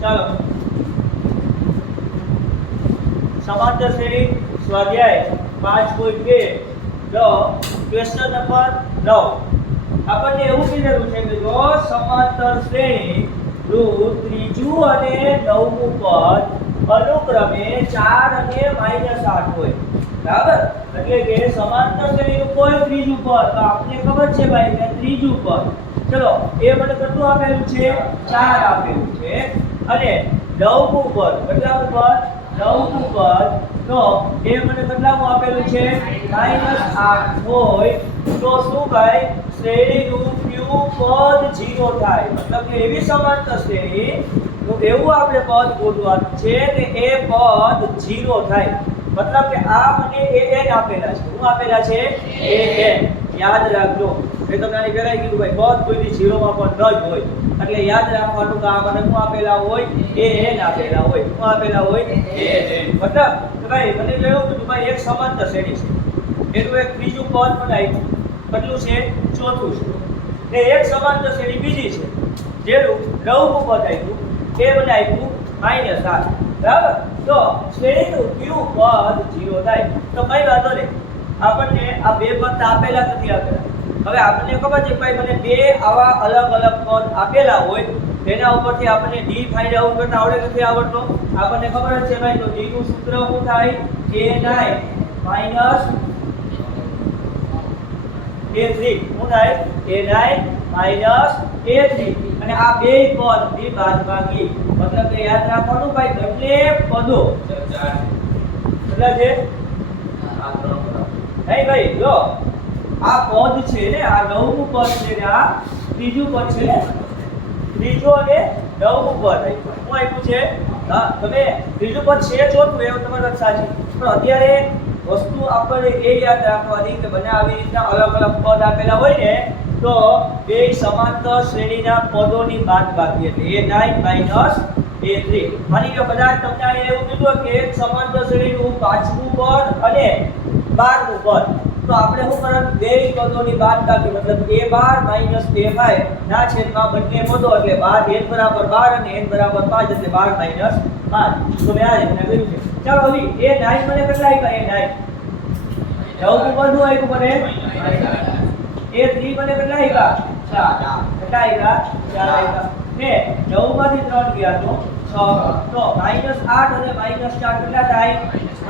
ચાલો સમાંતર શ્રેણી સ્વાધ્યાય 5.2 લો ક્વેશ્ચન નંબર 9 આપણને એવું કીધેલું છે કે જો સમાંતર શ્રેણી નું ત્રીજું અને નવમું પદ અનુક્રમે 4 અને -8 હોય બરાબર એટલે કે સમાંતર શ્રેણીનું કોઈ ત્રીજું પદ તો આપને ખબર છે ભાઈ કે ત્રીજું પદ ચલો એ મને કેટલું આપેલું છે 4 આપેલું છે અને નવમું પદ કેટલામું પદ નવમું પદ તો એ મને કેટલામું આપેલું છે -8 હોય તો શું ભાઈ શ્રેણીનું કયું પદ 0 થાય મતલબ કે એવી સમાંતર શ્રેણી તો એવું આપણે પદ શોધવાનું છે કે એ પદ 0 થાય मतलब કે આ મને an આપેલા છે શું આપેલા છે an યાદ રાખજો એ તમને આની પહેલા કીધું ભાઈ પદ કોઈ 0 માં પણ ન જ હોય એટલે યાદ રાખવાનું કે આ મને શું આપેલા હોય an આપેલા હોય શું આપેલા હોય an મતલબ કે ભાઈ મને કહ્યું કે ભાઈ એક સમાંતર શ્રેણી છે એનું એક ત્રીજું પદ પણ આપ્યું કેટલું છે ચોથું છે ને એક સમાંતર શ્રેણી બીજી છે જેનું નવમું પદ આપ્યું એ મને આપ્યું -8 બરાબર તો શ્રેણીનું કયું પદ 0 થાય તો કઈ વાંધો નહીં આપણને આ બે પદ આપેલા નથી આપેલા હવે આપણને ખબર છે ભાઈ મને બે આવા અલગ અલગ પદ આપેલા હોય તેના ઉપરથી આપણને d ફાઇન્ડ આઉટ કરતા આવડે નથી આવડતો આપણને ખબર જ છે ભાઈ તો d નું સૂત્ર શું થાય a9 a3 શું થાય a9 a3 અને આ બે પદ ની બાદબાકી मतलब કે યાદ રાખવાનું ભાઈ બંને પદો કેટલા છે આ ત્રણ નહીં ભાઈ જો આ પદ છે ને આ નવમું પદ છે ને આ ત્રીજું પદ છે ને ત્રીજું અને નવમું પદ શું આપ્યું છે હા તમે ત્રીજું પદ છે ચોથું એ તમારી વાત સાચી પણ અત્યારે વસ્તુ આપણે એ યાદ રાખવાની કે બંને આવી રીતના અલગ અલગ પદ આપેલા હોય ને તો બે સમાંતર શ્રેણીના પદોની બાદબાકી એટલે a9 a3 માની કે કદાચ તમને એવું કીધું કે એક સમાંતર શ્રેણીનું પાંચમું પદ અને 12મું પદ તો આપણે શું કરવાનું બે પદોની બાદબાકી મતલબ a12 a5 ના છેદમાં બંને પદો એટલે 12 n બરાબર 12 અને n બરાબર 5 એટલે 12 5 તો મેં આ રીતના કર્યું છે ચાલો હવે a9 મને કેટલા આપ્યા a9 નવમું પદ શું આપ્યું મને a3 મને કેટલા આપ્યા 4 કેટલા આપ્યા 4 આપ્યા ને 9 માંથી 3 ગયા તો 6 તો -8 અને -4 કેટલા થાય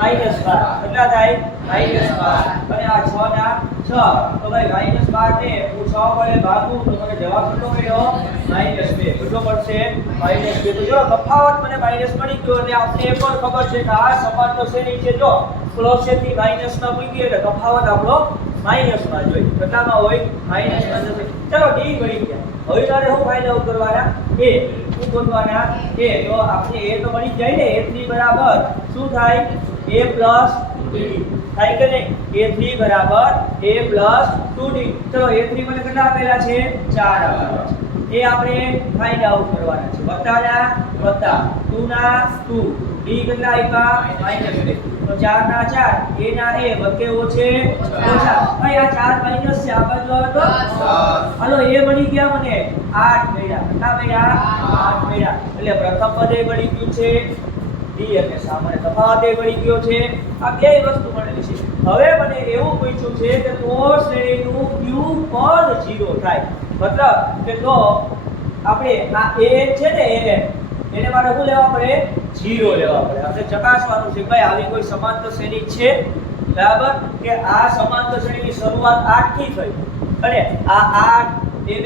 -12 કેટલા થાય -12 અને આ 6 ના 6 તો ભાઈ -12 ને હું 6 વડે ભાગું તો મને જવાબ કેટલો મળ્યો -2 કેટલો પડશે -2 તો જો તફાવત મને માઈનસ મળી ગયો એટલે આપણે એ પણ ખબર છે કે આ સમાંતર શ્રેણી છે જો પ્લસ થી માઈનસ માં મૂકી એટલે તફાવત આપણો માઈનસ માં જોઈ કેટલામાં હોય માઈનસ માં જશે ચલો ડી મળી ગયા હવે તારે શું ફાઇન્ડ આઉટ કરવાના a શું ગોતવાના a તો આપણે a તો મળી જાય ને a3 બરાબર શું થાય a પ્લસ 2d થાય કે નહીં a3 બરાબર a પ્લસ 2d ચલો a3 મને કેટલા આપેલા છે 4 આપેલા છે એ આપણે ફાઇન્ડ આઉટ કરવાના છે વત્તાના વત્તા 2 ના 2 d કેટલા આપ્યા -2 તો 4 ના 4 a ના a વચ્ચે ઓછે ઓછા ભાઈ આ 4 માઈનસ છે આ બાજુ આવે તો હાલો a મળી ગયા મને 8 મળ્યા કેટલા મળ્યા 8 મળ્યા એટલે પ્રથમ પદ એ મળી ગયું છે d એટલે સામાન્ય તફાવત એ મળી ગયો છે આ બે વસ્તુ મળેલી છે હવે મને એવું પૂછ્યું છે કે તો શ્રેણીનું કયું પદ 0 થાય મતલબ કે તો આપણે આ a છે ને એને મારે શું લેવા પડે 0 લેવા પડે આપણે ચકાસવાનું છે ભાઈ આવી કોઈ સમાંતર શ્રેણી છે બરાબર કે આ સમાંતર શ્રેણીની શરૂઆત 8 થી થઈ અને આ 8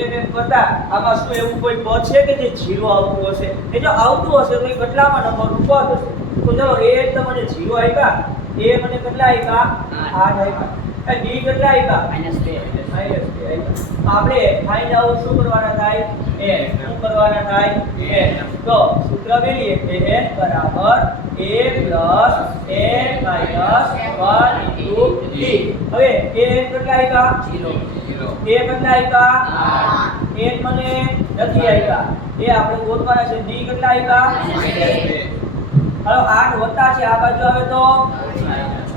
એને કરતા આમાં શું એવું કોઈ પદ છે કે જે 0 આવતું હશે એ જો આવતું હશે તો એ કેટલામાં નંબરનું પદ હશે તો ચલો a તો મને 0 આપ્યા a મને કેટલા આપ્યા 8 આપ્યા અને d કેટલા આપ્યા -2 આપણે ફાઇન્ડ આઉટ શું કરવાના થાય n શું કરવાના થાય n તો સૂત્ર મેળવીએ કે n બરાબર a plus n minus 1 into d હવે a કેટલા આપ્યા 0 a કેટલા આપ્યા 8 n મને નથી આપ્યા એ આપણે ગોતવાના છે d કેટલા આપ્યા હવે 8 વત્તા છે આ બાજુ આવે તો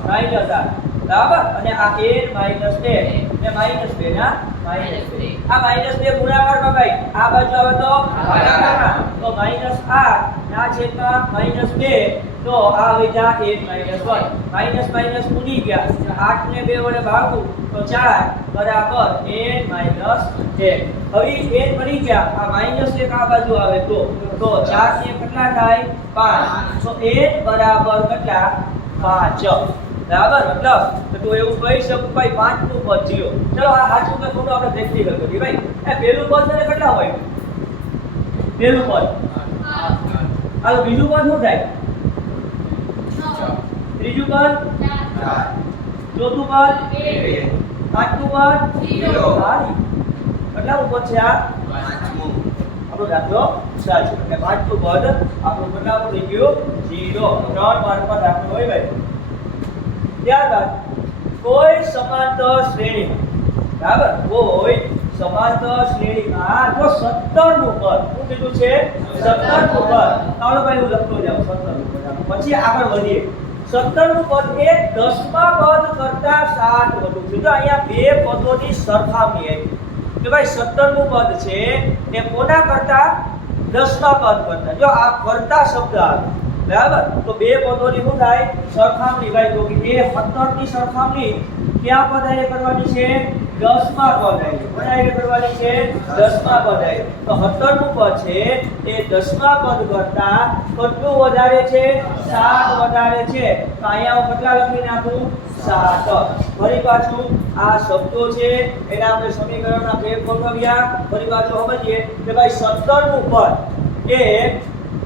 -8 બરાબર અને આ n -10 ને -2 ના -2 આ -2 ગુણાકારમાં ભાઈ આ બાજુ આવે તો ભાગાકારમાં તો -8 ના છેદમાં -2 તો આ આવી જા 1 - 1 માઈનસ ઉડી ગયા 8 ને 2 વડે ભાગું તો 4 બરાબર n - 1 હવે n પડી ગયા આ -1 આ બાજુ આવે તો 4 ને કેટલા થાય 5 તો n બરાબર કેટલા 5 બરાબર મતલબ તો એવું કહી શકું ભાઈ 5 નું પદ 0 ચલો આ સાચું કે ખોટું આપણે પ્રેક્ટિકલ કરીએ ભાઈ એ પહેલું પદ ને કેટલા હોય પહેલું પદ હાલો બીજું પદ શું થાય ત્રીજું પદ 4 ચોથું પદ 1 પાંચમું પદ 0 કેટલામું પદ છે આ પાંચમું આપણો દાખલો સાચો એટલે પાંચમું પદ આપણું કેટલામું થઈ ગયું 0 3 માર્ક પર દાખલો હોય ભાઈ ત્યારબાદ કોઈ સમાંતર શ્રેણીમાં બરાબર કોઈ સમાંતર શ્રેણીમાં જો 17 નું પદ શું કીધું છે 17 નું પદ ચાલો ભાઈ હું લખતો જાઉં 17 નું પદ પછી આગળ વધીએ 17 નું પદ એ 10મા પદ કરતા 7 વધુ છે તો અહીંયા બે પદોની સરખામણી આવી કે ભાઈ 17 નું પદ છે એ કોના કરતા 10મા પદ કરતા જો આ કરતા શબ્દ આવે બરાબર તો બે પદોની શું થાય સરખામણી ભાઈ તો કે એ 17 ની સરખામણી ક્યાં પદ આયે કરવાની છે 10મા પદ આયે કોના આયે કરવાની છે 10મા પદ આયે તો 17 નું પદ છે એ 10મા પદ કરતા કેટલું વધારે છે 7 વધારે છે તો અહીંયા હું કેટલા લખી નાખું 7 ફરી પાછું આ શબ્દો છે એના આપણે સમીકરણના બે ગોઠવ્યા ફરી પાછું સમજીએ કે ભાઈ 17 નું પદ એ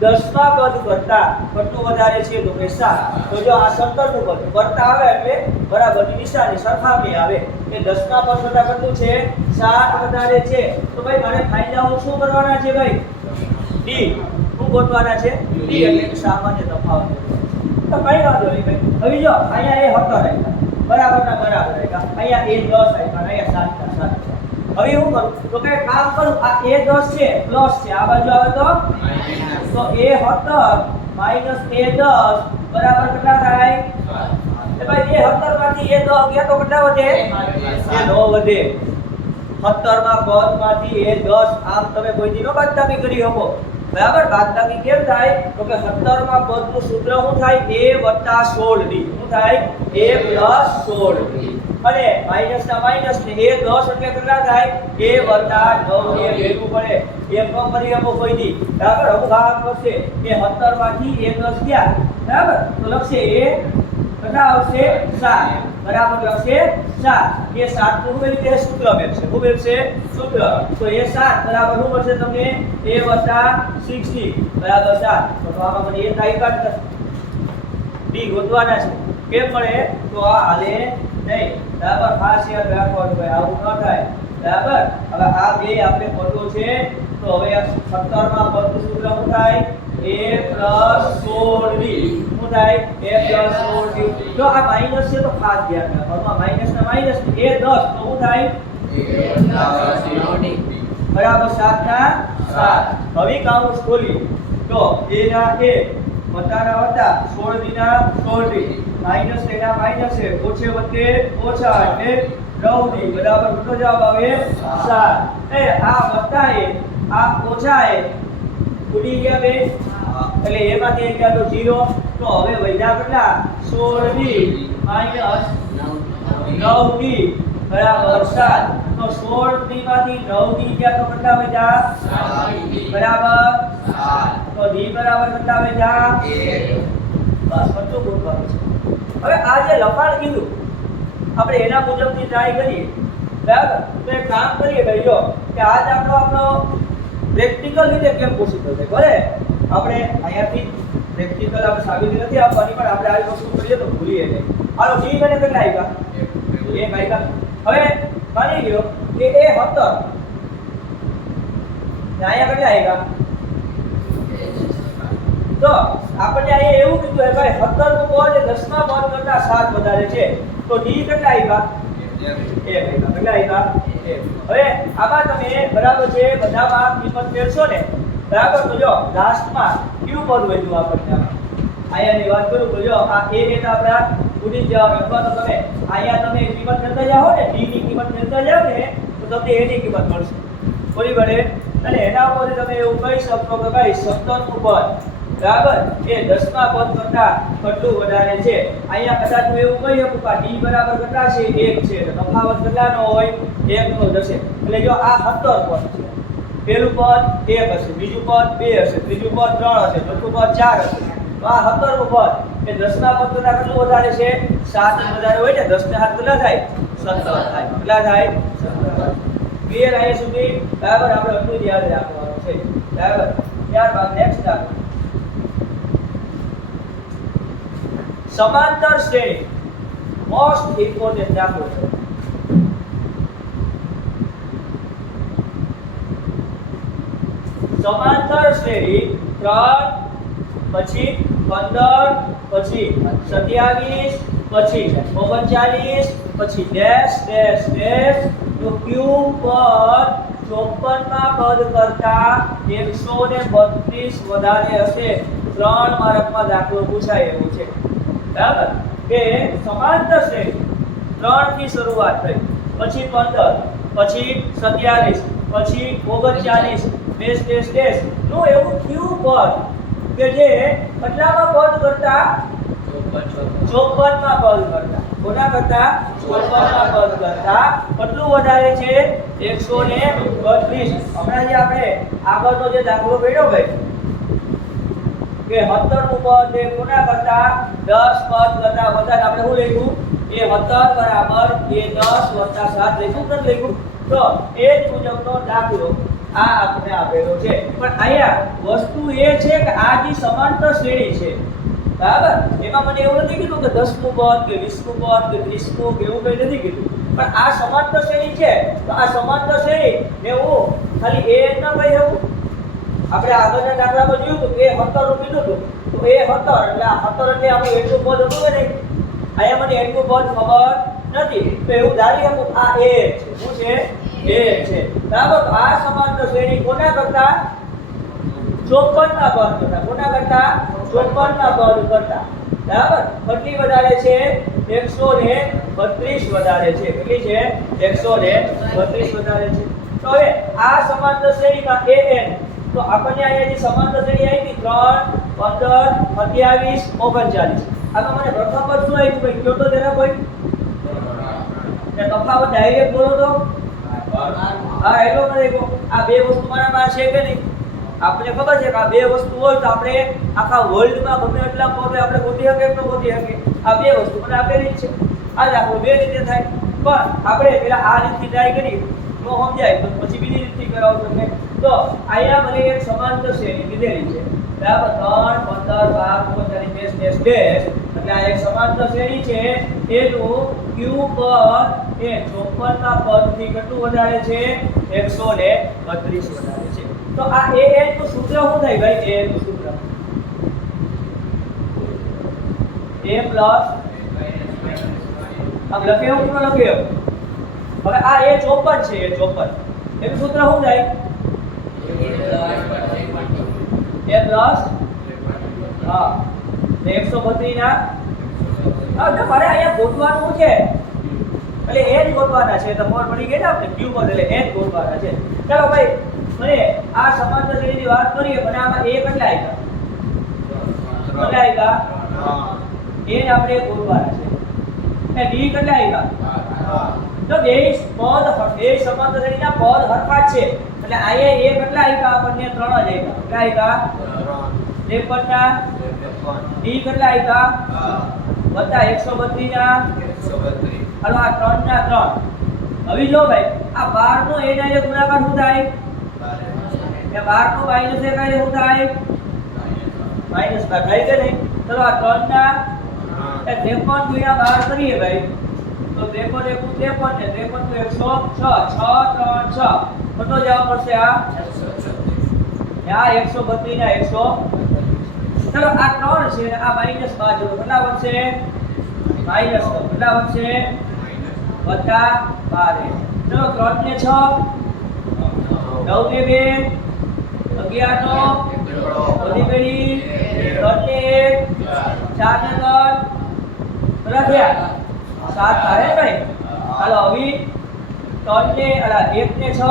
10મા પદ કરતા કેટલું વધારે છે તો કે 7 તો જો આ 17 નું પદ કરતા આવે એટલે બરાબરની નિશાની સરખામણી આવે એ 10મા પદ કરતા કેટલું છે 7 વધારે છે તો ભાઈ મારે ફાઇન્ડ આઉટ શું કરવાના છે ભાઈ ડી શું ગોતવાના છે ડી એટલે સામાન્ય તફાવત તો કઈ વાંધો નહીં ભાઈ હવે જો અહીંયા એ 17 રાખ્યા બરાબરના બરાબર રાખ્યા અહીંયા એ 10 રાખ્યા અહીંયા 7 ના 7 હવે હું કરું તો કે કામ કરું આ a 10 છે પ્લસ છે આ બાજુ આવે તો a 17 માઈનસ a 10 બરાબર કેટલા થાય એ ભાઈ a 17 માંથી a 10 ગયા તો કેટલા વધે એ 9 વધે 17 માં પદ માંથી a 10 આમ તમે કોઈ દીનો બાદબાકી કરી શકો બરાબર બાદબાકી કેમ થાય તો કે 17 માં પદનું સૂત્ર શું થાય a 16d શું થાય a 16d અને માઈનસ ના માઈનસ ને a 10 એટલે કેટલા થાય a 9 એ ભેગું પડે એક નો કરી આપો કોઈ દી બરાબર હવે ભાગ કરશે કે 17 માંથી a 10 ગયા બરાબર તો લખશે a કેટલા આવશે 7 બરાબર લખશે 7 એ 7 નું કોઈ રીતે સૂત્ર બેસે શું બેસે સૂત્ર તો a 7 બરાબર શું મળશે તમને a 60 બરાબર 7 તો આમાં મને a થાય કાઢ d ગોતવાના છે કેમ મળે તો આ હાલે નહીં બરાબર ખાસ યાદ રાખવાનું ભાઈ આવું ન થાય બરાબર હવે આ બે આપણે પદો છે તો હવે 17 માં પદનું સૂત્ર શું થાય a 16d શું થાય a 16d જો આ માઈનસ છે તો ખાસ ધ્યાન રાખવાનું આ માઈનસ ના માઈનસ a 10 તો શું થાય a 9d બરાબર 7 ના 7 હવે કાઉન્સ ખોલી તો a ના a વત્તાના વત્તા 16d ના 16d માઈનસ એના માઈનસ છે ઓછે વત્તે ઓછા એટલે 9d બરાબર કેટલો જવાબ આવે 7 એ આ વત્તા એ આ ઓછા એ ઉડી ગયા બે એટલે એમાંથી એક ગયા તો 0 તો હવે વધ્યા કેટલા 16d માઈનસ 9d બરાબર 7 તો 16d માંથી 9d ગયા તો કેટલા વધ્યા 7d બરાબર 7 તો d બરાબર કેટલા વધ્યા 1 બસ બધું ગોતવાનું છે હવે આ જે લખાણ કીધું આપણે એના મુજબની ટ્રાય કરીએ બરાબર તો એક કામ કરીએ ભાઈ જો કે આજ આપણો પ્રેક્ટિકલ રીતે કેમ પોસિબલ છે ભલે આપણે અહીંયાથી પ્રેક્ટિકલ આપણે સાબિતી નથી આપવાની પણ આપણે આ વસ્તુ કરીએ તો ભૂલીએ નહીં હાલો ડી મને કેટલા આવ્યા એક આવ્યા હવે માની લ્યો કે એ 17 અહીંયા કેટલા આવ્યા તો આપણે અહીંયા એવું કીધું હે ભાઈ 17 નું પદ એ 10મા પદ કરતા 7 વધારે છે તો ડી કેટલા આવ્યા 1 આવ્યા કેટલા આવ્યા 1 હવે આમાં તમે બરાબર છે બધામાં કિંમત મેળશો ને બરાબર તો જો લાસ્ટમાં કયું પદ વધ્યું આપણને અહીંયાની વાત કરું તો જો આ a ને તો આપણા ઉડી જવા અથવા તો તમે અહીંયા તમે કિંમત કરતા જાઓ ને d ની કિંમત કિંમત મેળવતા જાવ ને તો તમને એની કિંમત મળશે બરાબર અને એના ઉપરથી તમે એવું કહી શકો કે ભાઈ 17 નું પદ બરાબર એ 10મા પદ કરતા કેટલું વધારે છે અહીંયા કદાચ હું એવું કહી શકું કે d બરાબર કેટલા છે 1 છે તો તફાવત કેટલાનો હોય 1 નો થશે એટલે જો આ 17 પદ છે પહેલું પદ 1 હશે બીજું પદ 2 હશે ત્રીજું પદ 3 હશે ચોથું પદ 4 હશે તો આ 17 નું પદ એ 10મા પદ કરતા કેટલું વધારે છે 7 વધારે હોય ને 10 ને 7 કેટલા થાય 17 થાય કેટલા થાય 17 ક્લિયર આયા સુધી બરાબર આપણે એટલું જ યાદ રાખવાનું છે બરાબર ત્યારબાદ નેક્સ્ટ દાખલો સમાંતર શ્રેણી મોસ્ટ ઇમ્પોર્ટન્ટ દાખલો છે સમાંતર શ્રેણી 3 પછી 15 પછી 27 પછી 39 પછી ડેશ ડેશ ડેશ તો ક્યુ પર 54 માં પદ કરતા 132 વધારે હશે 3 માર્કમાં દાખલો પૂછાય એવું છે બરાબર કે સમાંતર શ્રેણી 3 થી શરૂઆત થઈ પછી 15 પછી 27 પછી 39 ડેશ ડેશ ડેશ નું એવું ક્યુ પદ કે જે કેટલામાં પદ કરતા 54 માં પદ કરતા કોના કરતા 54 માં પદ કરતા કેટલું વધારે છે 132 હમણાં જે આપણે આગળનો જે દાખલો કર્યો ભાઈ કે 17 નું પદ એ કોના કરતા 10 પદ કરતા વધારે આપણે શું લખ્યું એ 17 બરાબર એ 10 + 7 લખ્યું કે લખ્યું તો એ મુજબનો દાખલો આ આપણે આપેલો છે પણ અહીંયા વસ્તુ એ છે કે આ જે સમાંતર શ્રેણી છે બરાબર એમાં મને એવું નથી કીધું કે 10 નું પદ કે 20 નું પદ કે 30 નું કે એવું કંઈ નથી કીધું પણ આ સમાંતર શ્રેણી છે તો આ સમાંતર શ્રેણી ને હું ખાલી એ ન કહી શકું આપણે આગળના દાખલામાં જોયું હતું કે 17 નું કીધું હતું તો એ 17 એટલે આ 17 એટલે આપણું એટલું પદ હતું કે નહીં અહીંયા મને એટલું પદ ખબર નથી તો એવું ધારી શકું આ એ છે શું છે એ છે બરાબર તો આ સમાંતર શ્રેણી કોના કરતા 54 ના પદ કરતા કોના કરતા 54 ના પદ કરતા બરાબર કેટલી વધારે છે 132 વધારે છે કેટલી છે 132 વધારે છે તો હવે આ સમાંતર શ્રેણીમાં an તો આપણને અહીંયા જે સમાંતર શ્રેણી આવી 3 15 27 39 આમાં મને પ્રથમ પદ શું આવ્યું ભાઈ કયો તો તેના કોઈ તે તફાવત ડાયરેક્ટ બોલો તો હા એલો મને આ બે વસ્તુ મારા પાસે છે કે નહીં આપણે ખબર છે કે આ બે વસ્તુ હોય તો આપણે આખા વર્લ્ડમાં ગમે એટલા પદ આપણે ગોતી શકીએ કે ન ગોતી શકીએ આ બે વસ્તુ મને આપેલી જ છે આ દાખલો બે રીતે થાય પણ આપણે પેલા આ રીતથી ટ્રાય કરી નો સમજાય તો પછી બીજી રીતથી કરાવો તમને તો અહીંયા મને એક સમાંતર શ્રેણી કીધેલી છે બરાબર 3 15 12 39 ડેશ એટલે આ એક સમાંતર શ્રેણી છે એનું ક્યુ પર એ 54 ના પદથી કેટલું વધારે છે 132 વધારે છે તો આ an નું સૂત્ર શું થાય ભાઈ an નું સૂત્ર a પ્લસ આમ લખે હું ન લખે હવે આ a 54 છે a 54 એનું સૂત્ર શું થાય a પ્લસ હા 132 ના હવે મારે અહીંયા ગોતવાનું છે એટલે n ગોતવાના છે તો ખબર પડી ગઈ ને આપણે q બદલે n ગોતવાના છે ચાલો ભાઈ મને આ સમાંતર શ્રેણીની વાત કરીએ મને આમાં a કેટલા આવ્યા n આપણે ગોતવાના છે એ d કેટલા આવ્યા તો બે સમાંતર શ્રેણીના પદ હરખા છે એટલે અહીંયા a કેટલા આવ્યા આપણને 3 જ આવ્યા કેટલા આવ્યા 53 ના d કેટલા આવ્યા વત્તા 132 ના 132 હાલો આ 3 ના 3 હવે જો ભાઈ આ 12 નો a ના ગુણાકાર શું થાય એ 12 નો માઈનસ 1 એટલે શું થાય માઈનસ 5 થાય કે નહીં ચલો આ 3 ના એ 53 ગુણ્યા 12 કરીએ ભાઈ તો 53 * 1 = 53 ને 53 * 106 6 3 6 કેટલો જવાબ મળશે આ 132 ના 100 ચલો આ 3 છે આ માઈનસ બાજુ કેટલા વધશે માઈનસ કેટલા વધશે વત્તા 12 ચલો 3 ને 6 9 ને 2 11 નો વધી ગઈ 3 ને 1 4 ને 3 કેટલા થયા 7 થાય ભાઈ હાલો હવે 3 ને 1 ને 6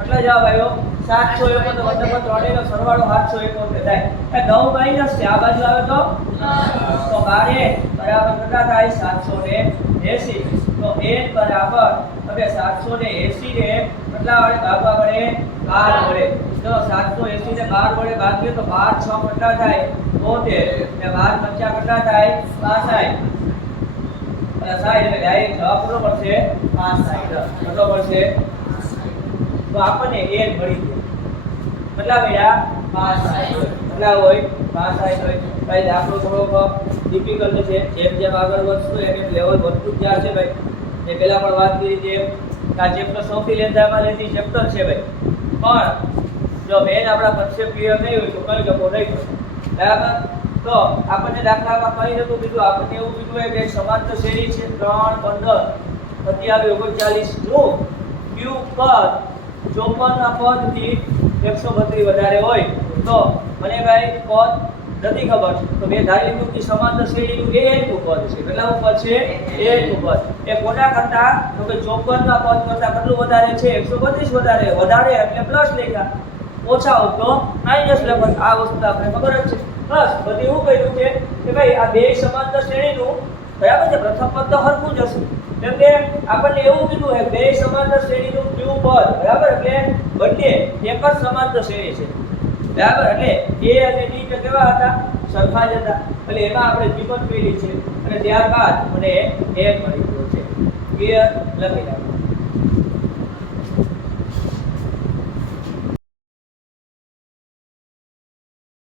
એટલે જવાબ આવ્યો 771 તો મતલબ ત્રણેયનો સરવાળો 771 થાય. એ 9 માઈનસ છે આ બાજુ આવે તો 12 બરાબર કેટલા થાય 780. તો n બરાબર હવે 780 ને કેટલા વડે ભાગવા પડે 12 વડે. ચલો 780 ને 12 વડે ભાગીએ તો 12 6 કેટલા થાય 72 ને 12 5 કેટલા થાય 65. 60 એટલે ડાયરેક્ટ જવાબ કેટલો પડશે 65. કેટલો પડશે? તો આપણને n મળી ગયો. કેટલા મળ્યા 65. કેટલા હોય 65 હોય. ભાઈ દાખલો થોડો ડિફિકલ્ટ છે. જેમ આગળ વધશું એમ લેવલ વધતું જ જશે ભાઈ. એ પહેલા પણ વાત કરી છે આ ચેપ્ટર સૌથી લેન્થામાં લેતી ચેપ્ટર છે ભાઈ. પણ જો મેન આપણા કન્સેપ્ટ ક્લિયર નહીં હોય તો કઈ લોકો નહીં પડે. બરાબર? તો આપણને દાખલામાં કઈ નતું કીધું, આપણને એવું કીધું કે સમાંતર શ્રેણી છે 3 15 27 39 નું q પદ 54 ના પદથી 132 વધારે હોય તો મને ભાઈ પદ નથી ખબર તો મેં ધારી લીધું કે સમાંતર શ્રેણીનું a નું પદ છે. કેટલાનું પદ છે? a નું પદ. એ કોના કરતા? તો કે 54 ના પદ કરતા કેટલું વધારે છે? 132 વધારે. વધારે એટલે પ્લસ લખ્યા, ઓછા હોય તો માઈનસ લખવાનું. આ વસ્તુ આપણે ખબર જ છે. પ્લસ બધી એવું કહ્યું છે કે ભાઈ આ બે સમાંતર શ્રેણીનું બરાબર છે પ્રથમ પદ તો હરખું જ હશે. કેમ કે આપણને એવું કીધું છે બે સમાંતર શ્રેણીનું q પદ બરાબર એટલે બંને એક જ સમાંતર શ્રેણી છે. બરાબર? એટલે a અને d કેવા હતા? સરખા જ હતા. એટલે એમાં આપણે કિંમત મેળવી છે અને ત્યારબાદ મને 1 મળી ગયો છે. ક્લિયર? લખી નાખો.